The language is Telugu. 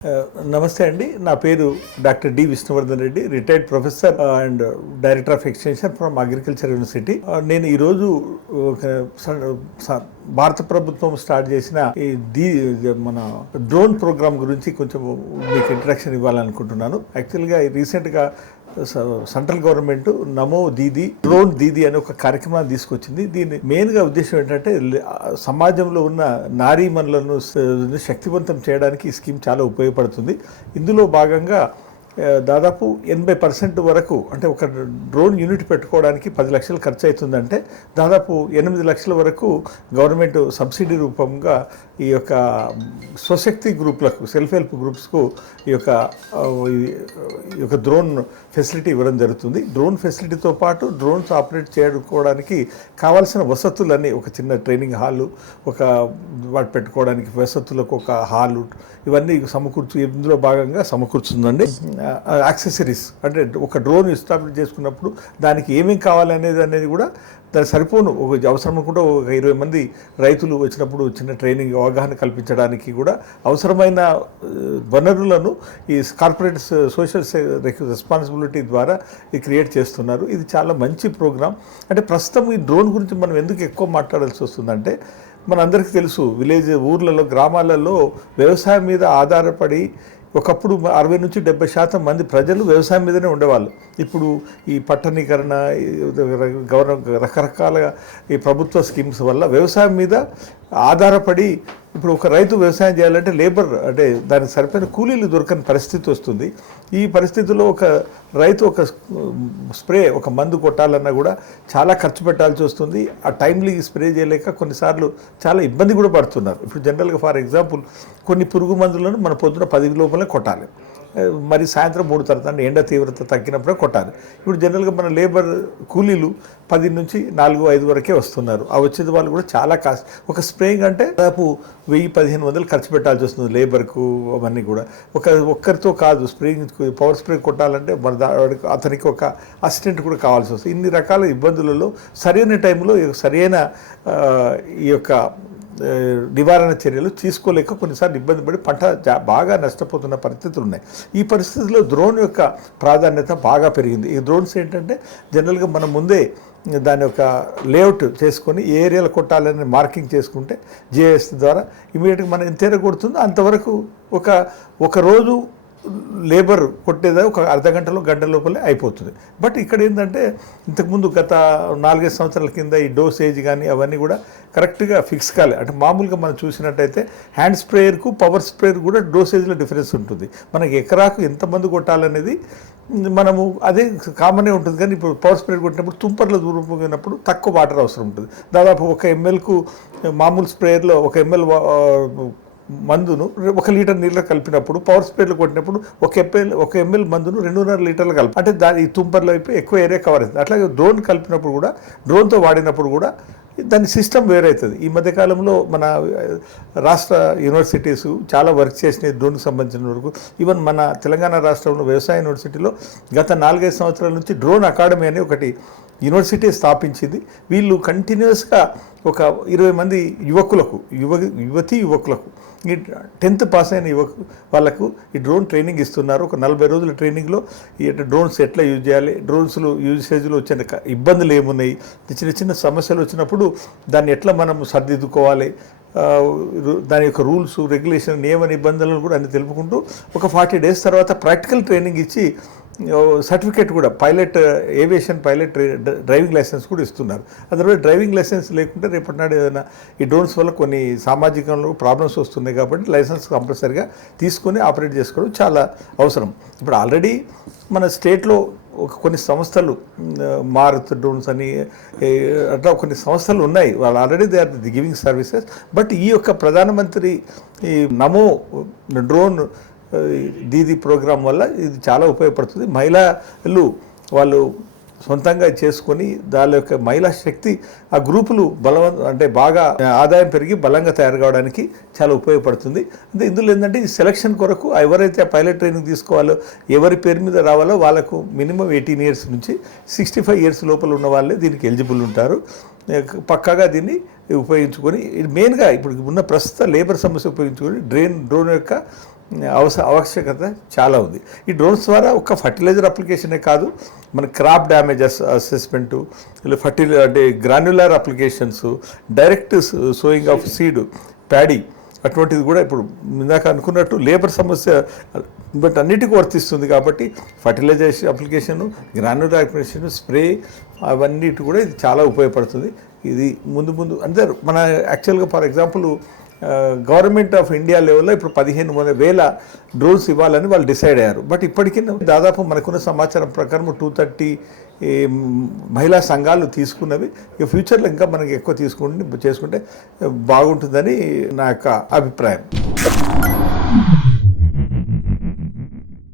నమస్తే అండి. నా పేరు doctor D Vishnuvardhan Reddy, retired professor and director of extension from agriculture university. నేను ఈరోజు భారత ప్రభుత్వం స్టార్ట్ చేసిన మన డ్రోన్ ప్రోగ్రామ్ గురించి కొంచెం మీకు ఇంట్రడక్షన్ ఇవ్వాలనుకుంటున్నాను. యాక్చువల్గా రీసెంట్గా సెంట్రల్ గవర్నమెంట్ నమో దీదీ, డ్రోన్ దీదీ అనే ఒక కార్యక్రమాన్ని తీసుకొచ్చింది. దీని మెయిన్గా ఉద్దేశం ఏంటంటే సమాజంలో ఉన్న నారీమణులను శక్తివంతం చేయడానికి ఈ స్కీమ్ చాలా ఉపయోగపడుతుంది. ఇందులో భాగంగా దాదాపు 80% వరకు, అంటే ఒక డ్రోన్ యూనిట్ పెట్టుకోవడానికి 10 లక్షలు ఖర్చు అవుతుందంటే దాదాపు 8 లక్షల వరకు గవర్నమెంట్ సబ్సిడీ రూపంగా ఈ యొక్క స్వశక్తి గ్రూప్లకు, సెల్ఫ్ హెల్ప్ గ్రూప్స్కు ఈ యొక్క డ్రోన్ ఫెసిలిటీ ఇవ్వడం జరుగుతుంది. డ్రోన్ ఫెసిలిటీతో పాటు డ్రోన్స్ ఆపరేట్ చేసుకోవడానికి కావాల్సిన వసతులన్నీ, ఒక చిన్న ట్రైనింగ్ హాలు, వాటి పెట్టుకోవడానికి వసతులకు ఒక హాలు, ఇవన్నీ ఇందులో భాగంగా సమకూర్చుందండి. యాక్సెసరీస్, అంటే ఒక డ్రోన్ ఎస్టాబ్లిష్ చేసుకున్నప్పుడు దానికి ఏమేమి కావాలనేది కూడా దానికి సరిపోను. అవసరం అనుకుంటే ఒక 20 మంది రైతులు వచ్చినప్పుడు చిన్న ట్రైనింగ్, అవగాహన కల్పించడానికి కూడా అవసరమైన వనరులను ఈ కార్పొరేట్ సోషల్ రెస్పాన్సిబిలిటీ ద్వారా ఇది క్రియేట్ చేస్తున్నారు. ఇది చాలా మంచి ప్రోగ్రామ్. అంటే ప్రస్తుతం ఈ డ్రోన్ గురించి మనం ఎందుకు ఎక్కువ మాట్లాడాల్సి వస్తుందంటే, మనందరికీ తెలుసు, ఊర్లలో, గ్రామాలలో వ్యవసాయం మీద ఆధారపడి ఒకప్పుడు 60-70% మంది ప్రజలు వ్యవసాయం మీదనే ఉండేవాళ్ళు. ఇప్పుడు ఈ పట్టణీకరణ, రకరకాల ఈ ప్రభుత్వ స్కీమ్స్ వల్ల వ్యవసాయం మీద ఆధారపడి ఇప్పుడు ఒక రైతు వ్యవసాయం చేయాలంటే లేబర్, అంటే దానికి సరిపోయిన కూలీలు దొరకని పరిస్థితి వస్తుంది. ఈ పరిస్థితుల్లో ఒక రైతు ఒక మందు కొట్టాలన్నా కూడా చాలా ఖర్చు పెట్టాల్సి వస్తుంది. ఆ టైంలీ స్ప్రే చేయలేక కొన్నిసార్లు చాలా ఇబ్బంది కూడా పడుతున్నారు. ఇప్పుడు జనరల్గా ఫర్ ఎగ్జాంపుల్ కొన్ని పురుగు మందులను మన పొద్దున 10 లోపలే కొట్టాలి, మరి సాయంత్రం 3 తర్వాత ఎండ తీవ్రత తగ్గినప్పుడే కొట్టాలి. ఇప్పుడు జనరల్గా మన లేబర్ కూలీలు 10 నుంచి 4-5 వరకే వస్తున్నారు. ఆ వచ్చేది వాళ్ళు కూడా చాలా కాస్ట్. ఒక స్ప్రేయింగ్ అంటే దాదాపు 1000-1500 ఖర్చు పెట్టాల్సి వస్తుంది లేబర్కు. అవన్నీ కూడా ఒక్కరితో కాదు. స్ప్రేయింగ్, పవర్ స్ప్రే కొట్టాలంటే అతనికి ఒక అసిస్టెంట్ కూడా కావాల్సి వస్తుంది. ఇన్ని రకాల ఇబ్బందులలో సరైన టైంలో సరైన ఈ యొక్క నివారణ చర్యలు తీసుకోలేక కొన్నిసార్లు ఇబ్బంది పడి పంట బాగా నష్టపోతున్న పరిస్థితులు ఉన్నాయి. ఈ పరిస్థితుల్లో డ్రోన్ యొక్క ప్రాధాన్యత బాగా పెరిగింది. ఈ డ్రోన్స్ ఏంటంటే జనరల్గా మనం ముందే దాని యొక్క లేఅవుట్ చేసుకొని ఏ ఏరియాలో కొట్టాలని మార్కింగ్ చేసుకుంటే జిఐఎస్ ద్వారా ఇమీడియట్గా మనం ఎంత కొడుతుందో అంతవరకు ఒక రోజు లేబర్ కొట్టేదా ఒక గంట లోపలే అయిపోతుంది. బట్ ఇక్కడ ఏంటంటే ఇంతకుముందు గత 4-5 సంవత్సరాల కింద ఈ డోసేజ్ కానీ అవన్నీ కూడా కరెక్ట్గా ఫిక్స్ కాలే. అంటే మామూలుగా మనం చూసినట్టయితే హ్యాండ్ స్ప్రేయర్కు పవర్ స్ప్రేయర్ కూడా డోసేజ్లో డిఫరెన్స్ ఉంటుంది. మనకి ఎకరాకు ఎంతమంది కొట్టాలనేది మనము అదే కామనే ఉంటుంది. కానీ ఇప్పుడు పవర్ స్ప్రేయర్ కొట్టినప్పుడు తుంపర్ల దూరం పోయినప్పుడు తక్కువ వాటర్ అవసరం ఉంటుంది. దాదాపు 1 mlకు మామూలు స్ప్రేయర్లో 1 ml మందును 1 లీటర్ నీళ్ళలో కలిపినప్పుడు, పవర్ స్ప్రేలో కొట్టినప్పుడు 1 ml మందును 2.5 లీటర్లు కలిపి, అంటే దాని తుంపర్లో అయిపోయి ఎక్కువ ఏరియా కవర్ అవుతుంది. అట్లాగే డ్రోన్ కలిపినప్పుడు కూడా, డ్రోన్తో వాడినప్పుడు కూడా దాని సిస్టమ్ వేరవుతుంది. ఈ మధ్యకాలంలో మన రాష్ట్ర యూనివర్సిటీస్ చాలా వర్క్ చేసినాయి డ్రోన్కి సంబంధించిన వరకు. ఈవెన్ మన తెలంగాణ రాష్ట్రంలో వ్యవసాయ యూనివర్సిటీలో గత 4-5 సంవత్సరాల నుంచి డ్రోన్ అకాడమీ అని ఒకటి యూనివర్సిటీ స్థాపించింది. వీళ్ళు కంటిన్యూస్గా ఒక 20 మంది యువకులకు ఈ 10th పాస్ అయిన వాళ్ళకు ఈ డ్రోన్ ట్రైనింగ్ ఇస్తున్నారు. ఒక 40 రోజుల ట్రైనింగ్లో ఈ డ్రోన్స్ ఎట్లా యూజ్ చేయాలి, డ్రోన్స్లో యూసేజ్లో వచ్చిన ఇబ్బందులు ఏమున్నాయి, చిన్న సమస్యలు వచ్చినప్పుడు దాన్ని ఎట్లా మనం సర్దిద్దుకోవాలి, దాని యొక్క రూల్స్, రెగ్యులేషన్, నియమ నిబంధనలు కూడా అన్ని తెలుపుకుంటూ ఒక 40 డేస్ తర్వాత ప్రాక్టికల్ ట్రైనింగ్ ఇచ్చి సర్టిఫికేట్ కూడా, ఏవియేషన్ పైలట్ డ్రైవింగ్ లైసెన్స్ కూడా ఇస్తున్నారు. అదర్వైజ్ డ్రైవింగ్ లైసెన్స్ లేకుంటే రేపటి నాడు ఏదైనా ఈ డ్రోన్స్ వల్ల కొన్ని సామాజికంలో ప్రాబ్లమ్స్ వస్తున్నాయి కాబట్టి లైసెన్స్ కంపల్సరీగా తీసుకొని ఆపరేట్ చేసుకోవడం చాలా అవసరం. ఇప్పుడు ఆల్రెడీ మన స్టేట్లో కొన్ని సంస్థలు, మారుత్ డ్రోన్స్ అని అట్లా కొన్ని సంస్థలు ఉన్నాయి. వాళ్ళు already they are giving services. But ఈ యొక్క ప్రధానమంత్రి ఈ నమో డ్రోన్ దీదీ ప్రోగ్రాం వల్ల ఇది చాలా ఉపయోగపడుతుంది. మహిళలు వాళ్ళు సొంతంగా చేసుకొని దాని యొక్క మహిళా శక్తి, ఆ గ్రూపులు అంటే బాగా ఆదాయం పెరిగి బలంగా తయారు కావడానికి చాలా ఉపయోగపడుతుంది. అంటే ఇందులో ఏంటంటే ఈ సెలక్షన్ కొరకు ఎవరైతే పైలట్ ట్రైనింగ్ తీసుకోవాలో, ఎవరి పేరు మీద రావాలో వాళ్ళకు మినిమం 18 years నుంచి 65 years లోపల ఉన్న వాళ్ళే దీనికి ఎలిజిబుల్ ఉంటారు. పక్కాగా దీన్ని ఉపయోగించుకొని, మెయిన్గా ఇప్పుడు ఉన్న ప్రస్తుత లేబర్ సమస్య ఉపయోగించుకొని డ్రోన్ యొక్క ఆవశ్యకత చాలా ఉంది. ఈ డ్రోన్స్ ద్వారా ఒక ఫర్టిలైజర్ అప్లికేషనే కాదు, మన క్రాప్ డ్యామేజెస్ అసెస్మెంటు, అంటే granular applications, direct sowing of seed, paddy, అటువంటిది కూడా ఇప్పుడు ఇందాక అనుకున్నట్టు లేబర్ సమస్య బట్ అన్నిటికీ వర్తిస్తుంది. కాబట్టి fertilisation application, granular application, spray, అవన్నిటి కూడా ఇది చాలా ఉపయోగపడుతుంది. ఇది ముందు అంటే మన యాక్చువల్గా for example government of India లెవెల్లో ఇప్పుడు 15,000 డ్రోన్స్ ఇవ్వాలని వాళ్ళు డిసైడ్ అయ్యారు. బట్ ఇప్పటికీ దాదాపు మనకున్న సమాచారం ప్రకారం 230 మహిళా సంఘాలు తీసుకున్నవి. ఇక ఫ్యూచర్లో ఇంకా మనకి ఎక్కువ చేసుకుంటే బాగుంటుందని నా యొక్క అభిప్రాయం.